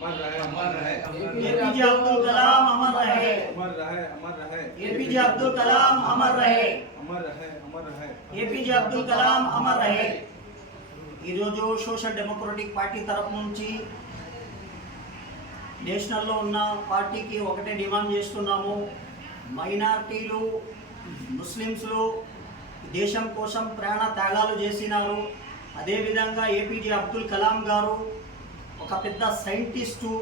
APJ Abdul Kalam अमर रहे, अमर रहे, अमर रहे। एपीजे अब्दुल कलाम अमर रहे, अमर रहे, अमर रहे। ఏపీజే అబ్దుల్ కలాం అమర్ రహే. ఈరోజు సోషల్ డెమోక్రటిక్ పార్టీ తరపు నుంచి నేషనల్లో ఉన్న పార్టీకి ఒకటే డిమాండ్ చేస్తున్నాము. మైనార్టీలు, ముస్లిమ్స్లు దేశం కోసం ప్రాణ త్యాగాలు చేసినారు. అదేవిధంగా ఏపీజే అబ్దుల్ కలాం గారు ఒక పెద్ద సైంటిస్టు,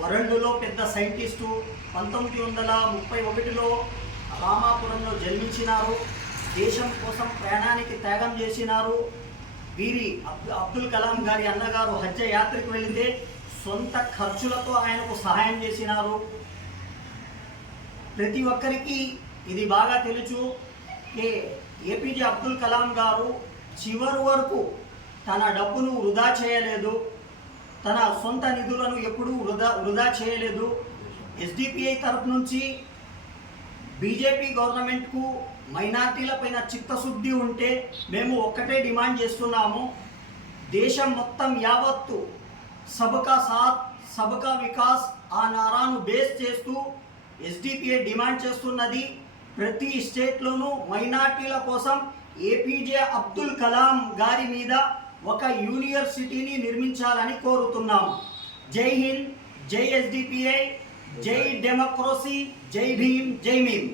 వరల్డ్లో పెద్ద సైంటిస్టు. 1931లో రామాపురంలో జన్మించినారు. దేశం కోసం ప్రాణానికి త్యాగం చేసినారు. వీరి అబ్దుల్ కలాం గారి అన్నగారు హజ్ యాత్రకు వెళితే సొంత ఖర్చులతో ఆయనకు సహాయం చేసినారు. ప్రతి ఒక్కరికి ఇది బాగా తెలుసు. ఏపీజే అబ్దుల్ కలాం గారు చివరి వరకు తన డబ్బును వృధా చేయలేదు, తన సొంత నిధులను ఎప్పుడూ వృధా చేయలేదు. ఎస్డిపిఐ తరపు నుంచి బీజేపీ గవర్నమెంట్కు మైనార్టీల పైన చిత్తశుద్ధి ఉంటే మేము ఒక్కటే డిమాండ్ చేస్తున్నాము. దేశం మొత్తం యావత్తు సబ్కా సాత్ సబ్కా వికాస్ ఆ నారాను బేస్ చేస్తూ ఎస్డిపిఐ డిమాండ్ చేస్తున్నది. ప్రతి స్టేట్లోనూ మైనార్టీల కోసం ఏపీజే అబ్దుల్ కలాం గారి మీద ఒక యూనివర్సిటీని నిర్మించాలని కోరుతున్నాము. జై హింద్, జై ఎస్డిపిఐ, జై డెమోక్రసీ, జై భీమ్, జై మీమ్.